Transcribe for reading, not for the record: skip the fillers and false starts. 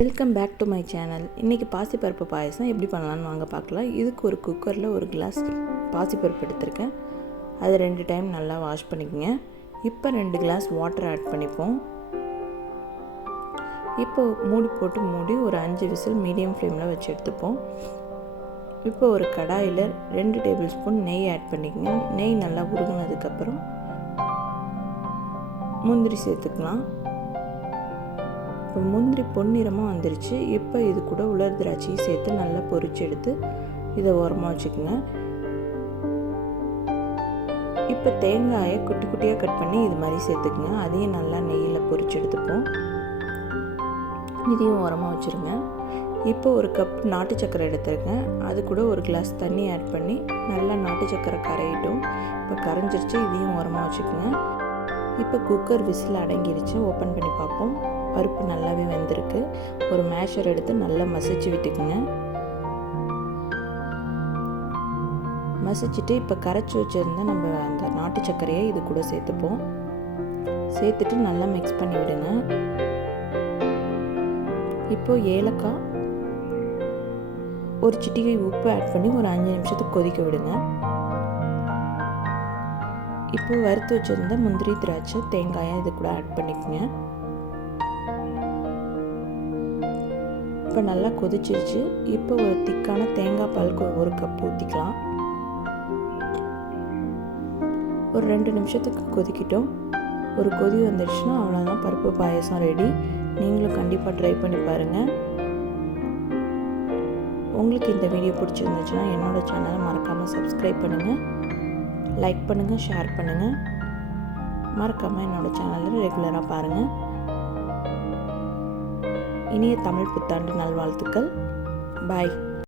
Welcome back to my channel. இன்றைக்கி பாசிப்பருப்பு பாயசம் எப்படி பண்ணலான்னு வாங்க பார்க்கலாம். இதுக்கு ஒரு குக்கரில் ஒரு கிளாஸ் பாசிப்பருப்பு எடுத்திருக்கேன். அதை 2 டைம் நல்லா வாஷ் பண்ணிக்கோங்க. இப்போ 2 கிளாஸ் வாட்டர் ஆட் பண்ணிப்போம். இப்போ மூடி ஒரு 5 விசில் மீடியம் ஃப்ளேமில் வச்சு எடுத்துப்போம். இப்போ ஒரு கடாயில் 2 டேபிள் ஸ்பூன் நெய் ஆட் பண்ணிக்கோங்க. நெய் நல்லா உருகுனதுக்கப்புறம் முந்திரி சேர்த்துக்கலாம். இப்போ முந்திரி பொன்னிறமாக வந்துருச்சு. இப்போ இது கூட உலர் திராட்சையை சேர்த்து நல்லா பொரிச்சு எடுத்து இதை ஓரமாக வச்சுக்கோங்க. இப்போ தேங்காயை குட்டி குட்டியாக கட் பண்ணி இது மாதிரி சேர்த்துக்குங்க. அதையும் நல்லா நெய்யில் பொரிச்சு எடுத்துப்போம். இதையும் ஓரமாக வச்சுருங்க. இப்போ ஒரு கப் நாட்டு சக்கரை எடுத்துருக்கேன். அது கூட ஒரு கிளாஸ் தண்ணி ஆட் பண்ணி நல்லா நாட்டு சக்கரை கரையிட்டும். இப்போ கரைஞ்சிருச்சு. இதையும் ஓரமாக வச்சுக்கோங்க. இப்போ குக்கர் விசில் அடங்கிருச்சு. ஓப்பன் பண்ணி பார்ப்போம். பருப்பு நல்லாவே வெந்திருக்கு. ஒரு மேஷர் எடுத்து நல்லா மசிச்சு விட்டுக்குங்க. மசிச்சுட்டு இப்போ கரைச்சி வச்சுருந்தா நம்ம அந்த நாட்டு சர்க்கரையை இது கூட சேர்த்துப்போம். சேர்த்துட்டு நல்லா மிக்ஸ் பண்ணி விடுங்க. இப்போ ஏலக்காய், ஒரு சிட்டிகை உப்பு ஆட் பண்ணி ஒரு 5 நிமிஷத்துக்கு கொதிக்க விடுங்க. இப்போ வறுத்து வச்சுருந்த முந்திரி, திராட்சை, தேங்காயை இது கூட ஆட் பண்ணிக்கோங்க. இப்போ நல்லா கொதிச்சிருச்சு. இப்போ ஒரு திக்கான தேங்காய் பால் ஒரு கப் ஊற்றிக்கலாம். ஒரு 2 நிமிஷத்துக்கு கொதிக்கிட்டோம். ஒரு கொதி வந்துடுச்சுன்னா அவ்வளோதான், பருப்பு பாயசம் ரெடி. நீங்களும் கண்டிப்பாக ட்ரை பண்ணி பாருங்கள். உங்களுக்கு இந்த வீடியோ பிடிச்சிருந்துச்சுன்னா என்னோடய சேனலை மறக்காமல் சப்ஸ்கிரைப் பண்ணுங்கள், லைக் பண்ணுங்கள், ஷேர் பண்ணுங்கள். மறக்காமல் என்னோடய சேனலில் ரெகுலராக பாருங்கள். இனிய தமிழ் புத்தாண்டு நல்வாழ்த்துக்கள். பாய்.